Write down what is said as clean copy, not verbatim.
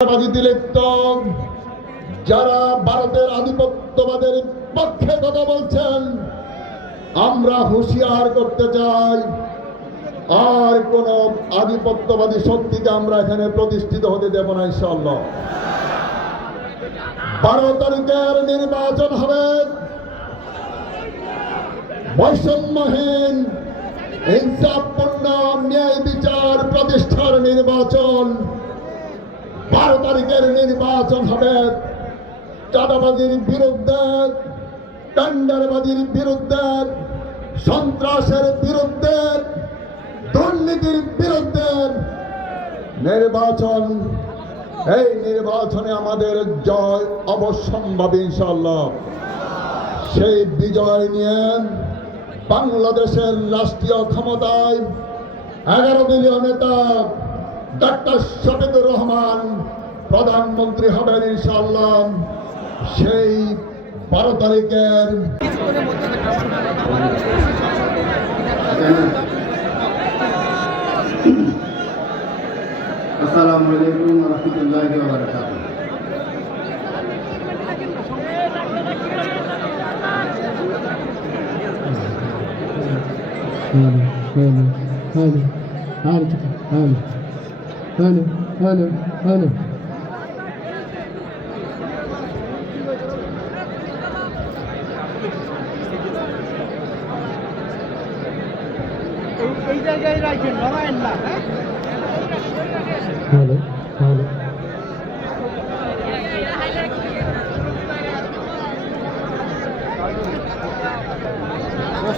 লিপ্ত যারা ভারতের আধিপত্যবাদের পক্ষে কথা বলছেন, আমরা হুঁশিয়ার করতে চাই, আর কোন আধিপত্যবাদী শক্তিকে আমরা এখানে প্রতিষ্ঠিত হতে দেব না ইনশাআল্লাহ। 12 তারিখের নির্বাচন হবে বৈষম্যহীন, ইনসাফপূর্ণ, ন্যায় বিচার প্রতিষ্ঠার নির্বাচন। 12 তারিখের নির্বাচন হবে চাঁদাবাজির বিরুদ্ধে, টেন্ডারবাজির বিরুদ্ধে, সন্ত্রাসের বিরুদ্ধে, দুর্নীতির বিরুদ্ধে নির্বাচন। এই নির্বাচনে আমাদের জয় অবশ্যম্ভাবী ইনশাআল্লাহ। সেই বিজয় নিয়ে বাংলাদেশের রাষ্ট্রীয় ক্ষমতায় 11 দলীয় নেতা ডক্টর শফিকুর রহমান প্রধানমন্ত্রী হবেন ইনশাআল্লাহ। সেই 12 তারিখের আসসালামু আলাইকুম ওয়া রাহমাতুল্লাহি ওয়া বারাকাতুহু। এই জায়গায় রাখেন, লড়াইয়ের না। হ্যালো।